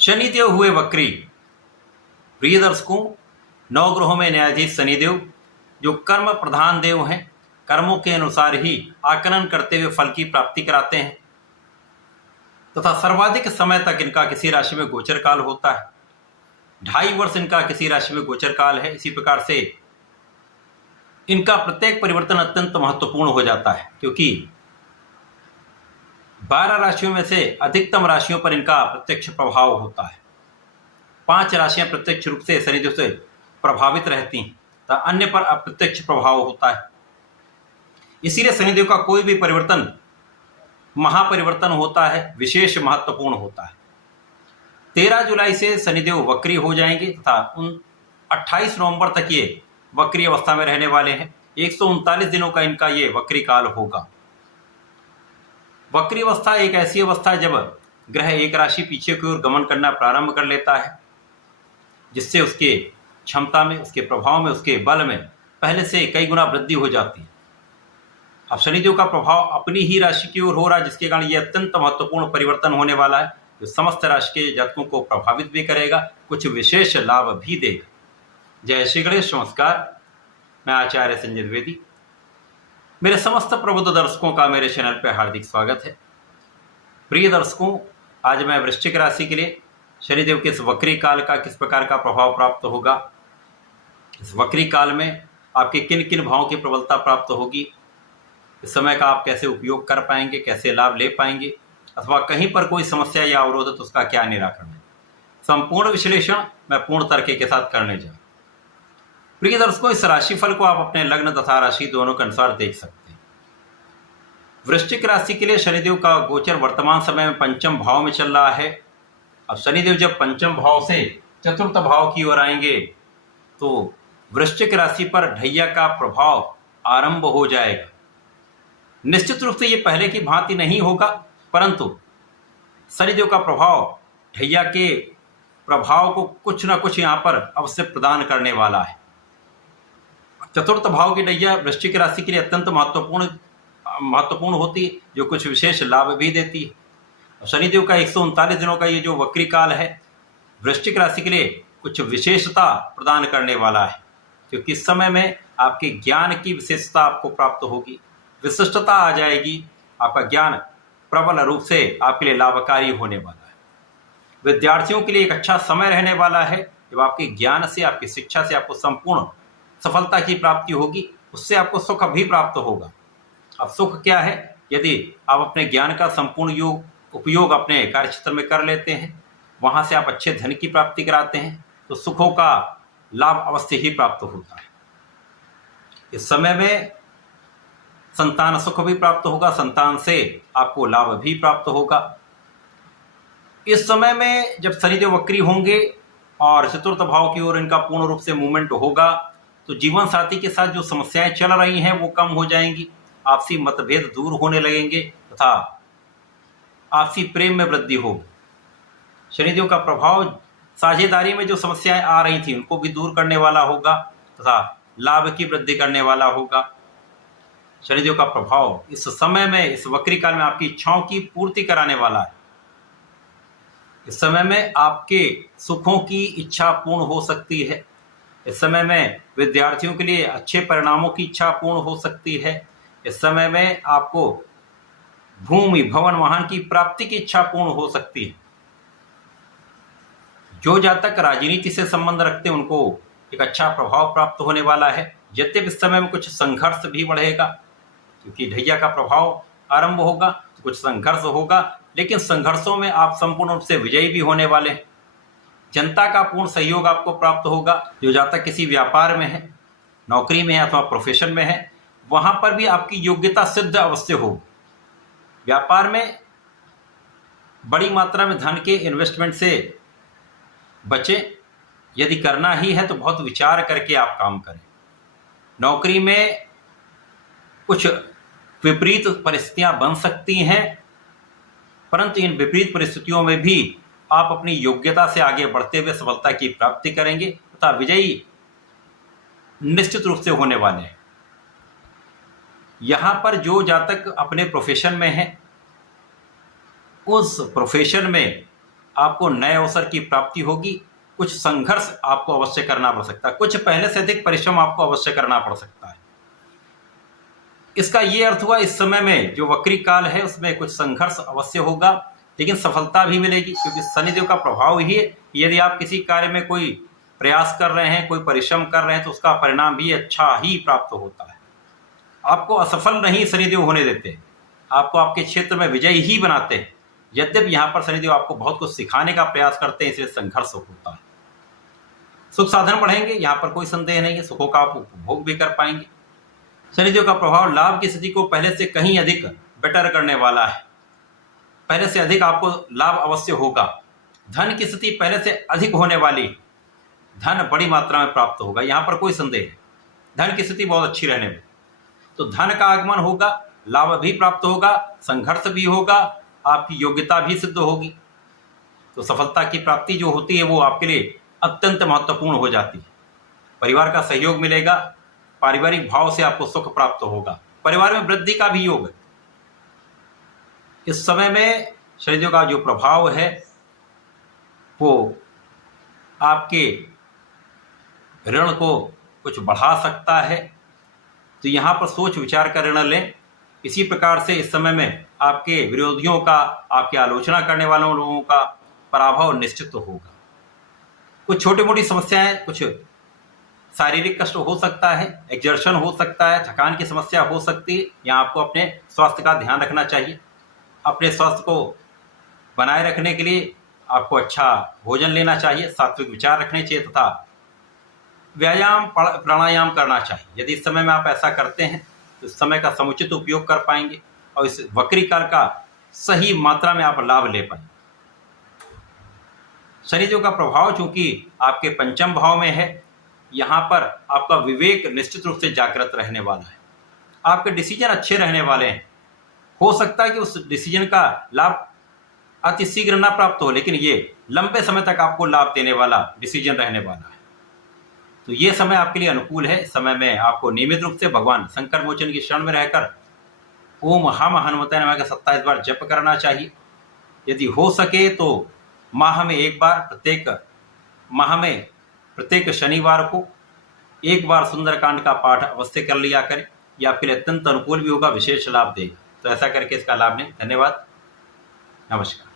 शनिदेव हुए वक्री। प्रिय दर्शकों, नवग्रहों में न्यायाधीश शनिदेव जो कर्म प्रधान देव हैं, कर्मों के अनुसार ही आकलन करते हुए फल की प्राप्ति कराते हैं तथा सर्वाधिक समय तक इनका किसी राशि में गोचर काल होता है। 2.5 वर्ष इनका किसी राशि में गोचर काल है। इसी प्रकार से इनका प्रत्येक परिवर्तन अत्यंत महत्वपूर्ण हो जाता है, क्योंकि 12 राशियों में से अधिकतम राशियों पर इनका प्रत्यक्ष प्रभाव होता है। 5 राशियां प्रत्यक्ष रूप से शनिदेव से प्रभावित रहती हैं तथा अन्य पर अप्रत्यक्ष प्रभाव होता है। इसीलिए शनिदेव का कोई भी परिवर्तन महापरिवर्तन होता है, विशेष महत्वपूर्ण होता है। 13 जुलाई से शनिदेव वक्री हो जाएंगे तथा 28 नवंबर तक ये वक्री अवस्था में रहने वाले हैं। 139 दिनों का इनका ये वक्री काल होगा। वक्री अवस्था एक ऐसी अवस्था है जब ग्रह एक राशि पीछे की ओर गमन करना प्रारंभ कर लेता है, जिससे उसके क्षमता में, उसके प्रभाव में, उसके बल में पहले से कई गुना वृद्धि हो जाती है। अब शनिदेव का प्रभाव अपनी ही राशि की ओर हो रहा है, जिसके कारण यह अत्यंत महत्वपूर्ण परिवर्तन होने वाला है, जो समस्त राशि के जातकों को प्रभावित भी करेगा, कुछ विशेष लाभ भी देगा। जय श्री गणेश। नमस्कार, मैं आचार्य संजय द्विवेदी। मेरे समस्त प्रबुद्ध दर्शकों का मेरे चैनल पर हार्दिक स्वागत है। प्रिय दर्शकों, आज मैं वृश्चिक राशि के लिए शनिदेव के इस वक्री काल का किस प्रकार का प्रभाव प्राप्त होगा, इस वक्री काल में आपके किन किन भावों की प्रबलता प्राप्त होगी, इस समय का आप कैसे उपयोग कर पाएंगे, कैसे लाभ ले पाएंगे, अथवा कहीं पर कोई समस्या या अवरोध है तो उसका क्या निराकरण है, संपूर्ण विश्लेषण मैं पूर्ण तर्क के साथ करने जा रहा हूं। प्रिय दर्शकों, इस राशिफल को आप अपने लग्न तथा राशि दोनों के अनुसार देख सकते हैं। वृश्चिक राशि के लिए शनिदेव का गोचर वर्तमान समय में पंचम भाव में चल रहा है। अब शनिदेव जब पंचम भाव से चतुर्थ भाव की ओर आएंगे तो वृश्चिक राशि पर ढैया का प्रभाव आरंभ हो जाएगा। निश्चित रूप से ये पहले की भांति नहीं होगा, परंतु शनिदेव का प्रभाव ढैया के प्रभाव को कुछ ना कुछ यहाँ पर अवश्य प्रदान करने वाला है। चतुर्थ भाव की ढैया वृश्चिक राशि के लिए अत्यंत महत्वपूर्ण होती है, जो कुछ विशेष लाभ भी देती है। शनिदेव का 139 दिनों का ये जो वक्री काल है, वृश्चिक राशि के लिए कुछ विशेषता प्रदान करने वाला है, क्योंकि इस समय में आपके ज्ञान की विशेषता आपको प्राप्त होगी, विशिष्टता आ जाएगी, आपका ज्ञान प्रबल रूप से आपके लिए लाभकारी होने वाला है। विद्यार्थियों के लिए एक अच्छा समय रहने वाला है, जब आपके ज्ञान से, आपकी शिक्षा से आपको संपूर्ण सफलता की प्राप्ति होगी, उससे आपको सुख भी प्राप्त होगा। अब सुख क्या है? यदि आप अपने ज्ञान का संपूर्ण उपयोग अपने कार्यक्षेत्र में कर लेते हैं, वहां से आप अच्छे धन की प्राप्ति कराते हैं, तो सुखों का लाभ अवश्य ही प्राप्त होता है। इस समय में संतान सुख भी प्राप्त होगा, संतान से आपको लाभ भी प्राप्त होगा। इस समय में जब शनिदेव वक्री होंगे और चतुर्थ भाव की ओर इनका पूर्ण रूप से मूवमेंट होगा, तो जीवन साथी के साथ जो समस्याएं चल रही हैं वो कम हो जाएंगी, आपसी मतभेद दूर होने लगेंगे तथा आपसी प्रेम में वृद्धि होगी। शनिदेव का प्रभाव साझेदारी में जो समस्याएं आ रही थी उनको भी दूर करने वाला होगा तथा लाभ की वृद्धि करने वाला होगा। शनिदेव का प्रभाव इस समय में, इस वक्री काल में आपकी इच्छाओं की पूर्ति कराने वाला है। इस समय में आपके सुखों की इच्छा पूर्ण हो सकती है। इस समय में विद्यार्थियों के लिए अच्छे परिणामों की इच्छा पूर्ण हो सकती है। इस समय में आपको भूमि, भवन, वाहन की प्राप्ति की इच्छा पूर्ण हो सकती है। जो जातक राजनीति से संबंध रखते हैं उनको एक अच्छा प्रभाव प्राप्त होने वाला है। यद्यपि इस समय में कुछ संघर्ष भी बढ़ेगा, क्योंकि ढैया का प्रभाव आरंभ होगा तो कुछ संघर्ष होगा, लेकिन संघर्षों में आप संपूर्ण रूप से विजयी भी होने वाले हैं। जनता का पूर्ण सहयोग आपको प्राप्त होगा। जो जातक किसी व्यापार में है, नौकरी में है अथवा प्रोफेशन में है, वहां पर भी आपकी योग्यता सिद्ध अवश्य होगी। व्यापार में बड़ी मात्रा में धन के इन्वेस्टमेंट से बचें। यदि करना ही है तो बहुत विचार करके आप काम करें। नौकरी में कुछ विपरीत परिस्थितियां बन सकती हैं, परंतु इन विपरीत परिस्थितियों में भी आप अपनी योग्यता से आगे बढ़ते हुए सफलता की प्राप्ति करेंगे तथा विजयी निश्चित रूप से होने वाले हैं। यहाँ पर जो जातक अपने प्रोफेशन में है, उस प्रोफेशन में आपको नए अवसर की प्राप्ति होगी, कुछ संघर्ष आपको अवश्य करना पड़ सकता है, कुछ पहले से अधिक परिश्रम आपको अवश्य करना पड़ सकता है। इसका ये अर्थ हुआ इस समय में जो वक्री काल है उसमें कुछ संघर्ष अवश्य होगा, लेकिन सफलता भी मिलेगी, क्योंकि शनिदेव का प्रभाव ही है। यदि आप किसी कार्य में कोई प्रयास कर रहे हैं, कोई परिश्रम कर रहे हैं, तो उसका परिणाम भी अच्छा ही प्राप्त होता है। आपको असफल नहीं शनिदेव होने देते, आपको आपके क्षेत्र में विजयी ही बनाते हैं। यद्यपि यहाँ पर शनिदेव आपको बहुत कुछ सिखाने का प्रयास करते हैं, इसलिए संघर्ष होता है। सुख साधन बढ़ेंगे, यहाँ पर कोई संदेह नहीं है, सुखों का आप उपभोग भी कर पाएंगे। शनिदेव का प्रभाव लाभ की स्थिति को पहले से कहीं अधिक बेटर करने वाला है, पहले से अधिक आपको लाभ अवश्य होगा। धन की स्थिति पहले से अधिक होने वाली, धन बड़ी मात्रा में प्राप्त होगा, यहाँ पर कोई संदेह नहीं। धन की स्थिति बहुत अच्छी रहने में, तो धन का आगमन होगा, लाभ भी प्राप्त होगा, संघर्ष भी होगा, आपकी योग्यता भी सिद्ध होगी। तो सफलता की प्राप्ति जो होती है वो आपके लिए अत्यंत महत्वपूर्ण हो जाती है। परिवार का सहयोग मिलेगा, पारिवारिक भाव से आपको सुख प्राप्त होगा, परिवार में वृद्धि का भी योग है। इस समय में शनिदेव का जो प्रभाव है वो आपके ऋण को कुछ बढ़ा सकता है, तो यहाँ पर सोच विचार कर ऋण लें। इसी प्रकार से इस समय में आपके विरोधियों का, आपकी आलोचना करने वालों लोगों का पराभव निश्चित होगा। कुछ छोटी मोटी समस्याएं, कुछ शारीरिक कष्ट हो सकता है, एक्जर्शन हो सकता है, थकान की समस्या हो सकती है। यहाँ आपको अपने स्वास्थ्य का ध्यान रखना चाहिए। अपने स्वास्थ्य को बनाए रखने के लिए आपको अच्छा भोजन लेना चाहिए, सात्विक विचार रखने चाहिए तथा व्यायाम प्राणायाम करना चाहिए। यदि इस समय में आप ऐसा करते हैं तो इस समय का समुचित उपयोग कर पाएंगे और इस वक्री काल का सही मात्रा में आप लाभ ले पाएंगे। शनिदेव का प्रभाव चूंकि आपके पंचम भाव में है, यहाँ पर आपका विवेक निश्चित रूप से जागृत रहने वाला है। आपके डिसीजन अच्छे रहने वाले हैं। हो सकता है कि उस डिसीजन का लाभ अति शीघ्र ना प्राप्त हो, लेकिन ये लंबे समय तक आपको लाभ देने वाला डिसीजन रहने वाला है। तो ये समय आपके लिए अनुकूल है। इस समय में आपको नियमित रूप से भगवान शंकर मोचन की शरण में रहकर ओम हम हनुमते नमः का 27 बार जप करना चाहिए। यदि हो सके तो माह में एक बार, प्रत्येक शनिवार को एक बार सुंदरकांड का पाठ अवश्य कर लिया करें। यह आपके लिए अत्यंत अनुकूल भी होगा, विशेष लाभ देगा। तो ऐसा करके इसका लाभ लें। धन्यवाद, नमस्कार।